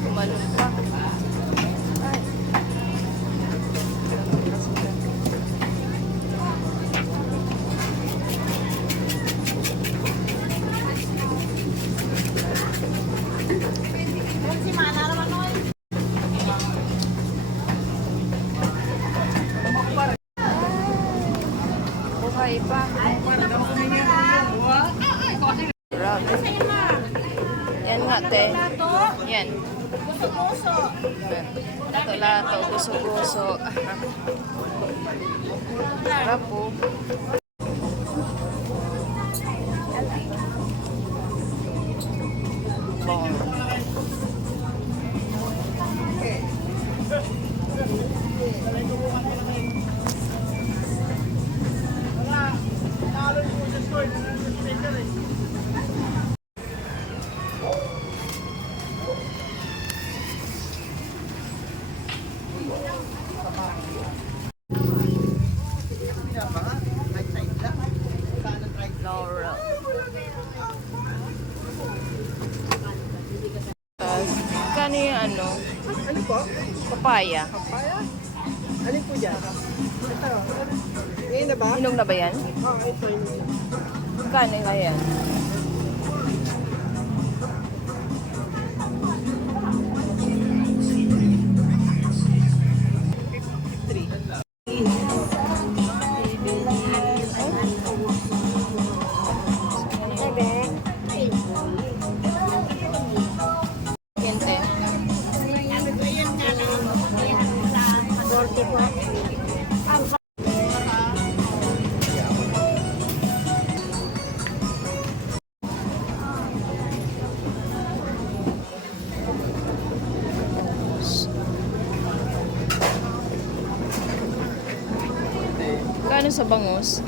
Kumalun pa. Ay. Buhay pa. Grabe. Yan nga, te. Yan. Puso-puso. Lato-lato, guso-guso. Sarap po. Bong. Laura. Tapos, kano yung ano? Ano po? Papaya. Papaya? Alin po dyan? Ito. Ngayon na ba? Hinog na ba yan? Oo, ito yun. Kano nga yan? Yan, te. Kano sa bangus?